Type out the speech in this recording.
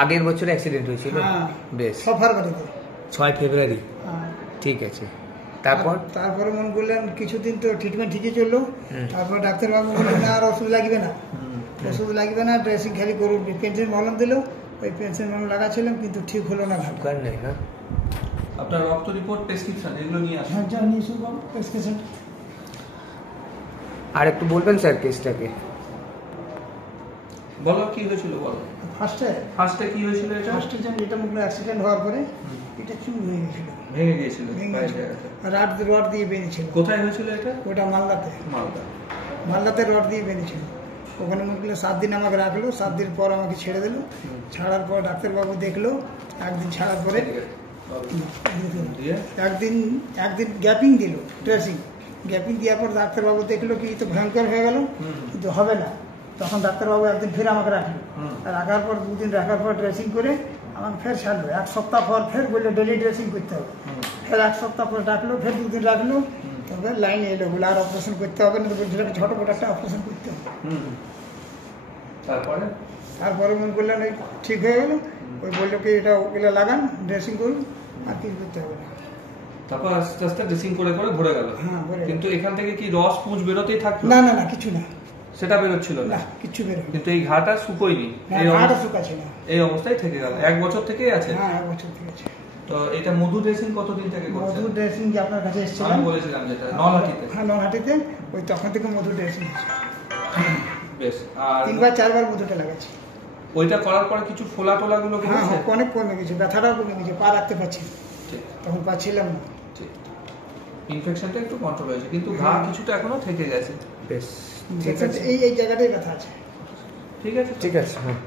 আগের বছর অ্যাক্সিডেন্ট হয়েছিল? বেশ। 6 ফেব্রুয়ারি। ঠিক আছে। তারপরে মনে করলেন কিছুদিন তো ট্রিটমেন্ট ঠিকই চললো। তারপর ডাক্তারবাবু বললেন আর ওষুধ লাগবে না, ড্রেসিং খালি করুন। পেনশন মলম দিল, ওই পেনশন মলম লাগাচ্ছিলাম কিন্তু ঠিক হলো না। ভালো নেই না। আপনার রক্ত রিপোর্ট, প্রেসক্রিপশন এগুলো নিয়ে আসুন। হ্যাঁ, যা নিয়ে আসুন প্রেসক্রিপশন। আর একটু বলবেন স্যার কেসটাকে? বলো কি হয়েছিল, বলো। ফার্স্টে কি হয়েছিল? এটা মুখে অ্যাক্সিডেন্ট হওয়ার পরে এটা চুল হয়ে গেছিল, ভেঙে গিয়েছিল, রড দিয়ে বেঁধেছিল। কোথায় হয়েছিল এটা? ওটা মালদাতে রড দিয়ে বেঁধেছিল। ওখানে মনে করলো 7 দিন আমাকে রাখলো। 7 দিন পর আমাকে ছেড়ে দিল। ছাড়ার পর ডাক্তারবাবু দেখলো, একদিন ছাড়ার পরে একদিন গ্যাপিং দিল, ড্রেসিং গ্যাপিং দেওয়ার পর ডাক্তারবাবু দেখলো কি তো ভয়ঙ্কর হয়ে গেল, কিন্তু হবে না। তখন ডাক্তারবাবু একদিন ফের আমাকে রাখলো। রাখার পর 2 দিন রাখার পর ড্রেসিং করে আমাকে ফের ছাড়লো। 1 সপ্তাহ পর ফের বললো ডেলি ড্রেসিং করতে হবে। ফের 1 সপ্তাহ পর ডাকলো, ফের 2 দিন রাখলো। তবে লাইনে এলো, বলে আর অপারেশন করতে হবে না, বলছিল ছোটখাটো একটা অপারেশন করতে হবে। তারপরে মনে করলেন ঠিক হয়ে গেল। ওই বললো কি এটা ওগুলো লাগান, ড্রেসিং করুন, আর কিছু করতে হবে না। তারপর আস্তে আস্তে ড্রেসিং করে ভরে গেল। কিন্তু এখান থেকে কি রস পুঁজ বেরোতেই থাকলো? না, কিছু না, সেটা বেরোচ্ছিল না, কিছু বেরো। কিন্তু এই ঘাটা শুকোয়নি, এই অবস্থায় থেকে গেল। 1 বছর থেকেই আছে। হ্যাঁ, 1 বছর থেকে আছে। তো এটা মধু ড্রেসিং কতদিন থেকে করছেন? মধু ড্রেসিং যে আপনার কাছে এসেছিল, আমি বলেছিলাম যেটা নলহাটিতে। হ্যাঁ, নলহাটিতে। ওই তখন থেকে মধু ড্রেসিং হচ্ছে। বেশ। আর 3-4 বার মধুটা লাগাচ্ছি। ওইটা করার পরে কিছু ফোলা টোলা গুলো কমেছে? হ্যাঁ, অনেক কমে গেছে, ব্যথাটাও কমে গেছে, পা রাখতে পারছি। তখন পাচ্ছিলাম না। ইনফেকশনটা একটু কন্ট্রোল হয়েছে, কিন্তু ঘা কিছুটা এখনো থেকে গেছে। বেশ, এই জায়গাটাই ব্যথা আছে। ঠিক আছে। হ্যাঁ।